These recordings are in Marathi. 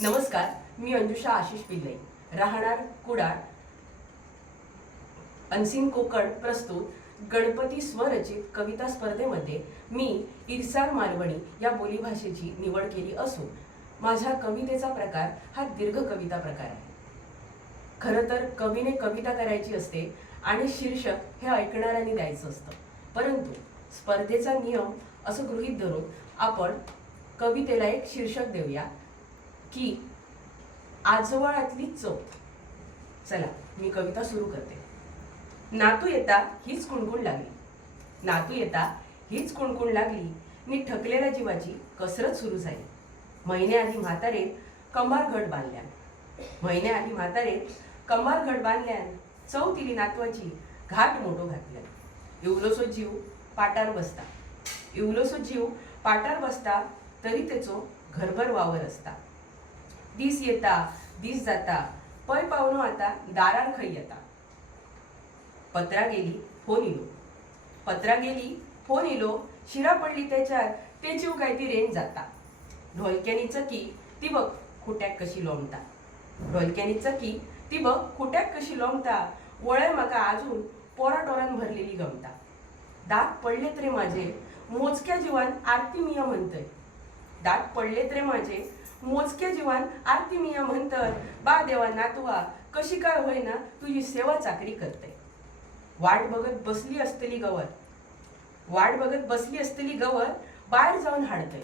नमस्कार मी अंजुषा आशिष पिल्ले. राहणार कुडाळ. अनसिन कोकण प्रस्तुत गणपती स्वरचित कविता स्पर्धेमध्ये मी इरसार मालवणी या बोलीभाषेची निवड केली असून माझ्या कवितेचा प्रकार हा दीर्घ कविता प्रकार आहे. खरं तर कवीने कविता करायची असते आणि शीर्षक हे ऐकणाऱ्यांनी द्यायचं असतं. परंतु स्पर्धेचा नियम असं गृहीत धरून आपण कवितेला एक शीर्षक देऊया. की आजवळातली चव चला मी कविता सुरू करते. नातू येता हीच कुणकुण लागली. नातू येता हीच कुणकुण लागली. मी ठकलेल्या जीवाची कसरत सुरू झाली. महिन्याआधी म्हातारे कंबार घट बांधल्यान. महिन्याआधी म्हातारे कंबार घट बांधल्यान तिली नातवाची घाट मोठो घातल्यान. इवलोसो जीव पाटार बसता. इवलोसो जीव पाटार बसता तरी तेचो घरभर वावर असता. दीस येता दीस जाता पै पावनो आता दारार खंय येता. पत्रा गेली फोन इलो. पत्रा गेली फोन इलो शिरा पडली त्याच्यार ते जीव काय ती रेंज जाता. ढोलक्यानी चकी ती बघ खुट्याक कशी लोंबता. ढोलक्यानी चकी ती बघ खुट्याक कशी लोंबता. वळय म्हाका आजून पोरा टोरान भरलेली गमता. दात पडलेत रे माझे. मोजक्या जीवान आरती मिया म्हणतय. दात पडलेत रे माझे. मोजक्या जीवान आरती मिया म्हणतय बा देवा नातवा कशी काय होईना तुझी सेवा चाकरी करते. वाट बघत बसली असतली गवत. वाट बघत बसली असतली गवत बाहेर जाऊन हाडतय.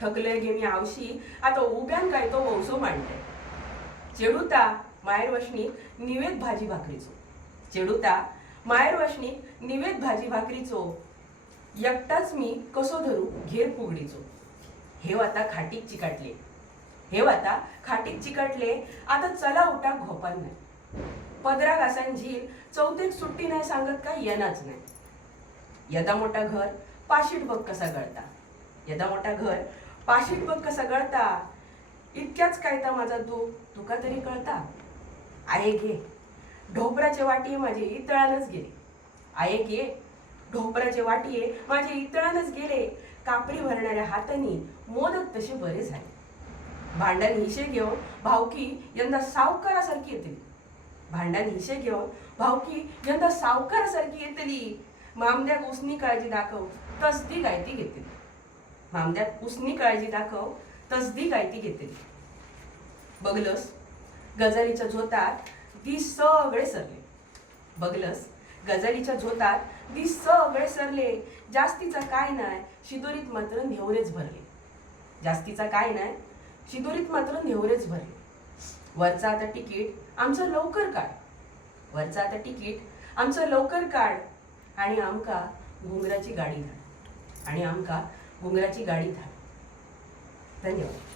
थकलय गे मी आवशी आता उभ्यान काय तो वौसो मांडतय. चेडूता मायर वशनी निवेद भाजी भाकरीचो. चेडूता मायर वशनी निवेद भाजी भाकरीचो. एकटाच मी कसो धरू घेर फुगडीचो. हेव आता खाटीक चिकाटले. हेव आता खाटीक चिकटले. आता चला उठा घोपाल नाही. पदरा घासान झील चौथीक सुट्टी नाही सांगत काय येणाच नाही. यदा मोठा घर पाशीट बघ कसा गळता. यदा मोठा घर पाशीट बघ कसा गळता. इतक्याच कायता माझा दुःख तुका तरी कळता. आहे घे. ढोपराचे वाटीये माझे इतळानच गेले. आहे घे. ढोपराचे वाटीये माझे इतळानच गेले. कापडी भरणाऱ्या हातांनी मोदक तसे बरे झाले. भांडण हिशे घेऊन भावकी यंदा सावकारासारखी येतली भांडण हिशे घेऊन भावकी यंदा सावकारासारखी येतली मामद्याक उसनी काळजी दाखव तसदी गायती घेतली मामद्यात उसनी काळजी दाखव तसदी गायती घेतली बघलस गजालीच्या झोतात ती सगळे सरले. बघलस गजलीच्या झोतात दिस सगळे सरले जास्तीचा काय नाही शिदोरीत मात्र नेवरेच भरले. जास्तीचा काय नाही शिदोरीत मात्र नेवरेच भरले. वरचा आता तिकीट आमचं लवकर काढ. वरचा आता तिकीट आमचं लवकर काढ. आणि आमका घुंगराची गाडी धाड. आणि आमका घुंगराची गाडी धाड. धन्यवाद.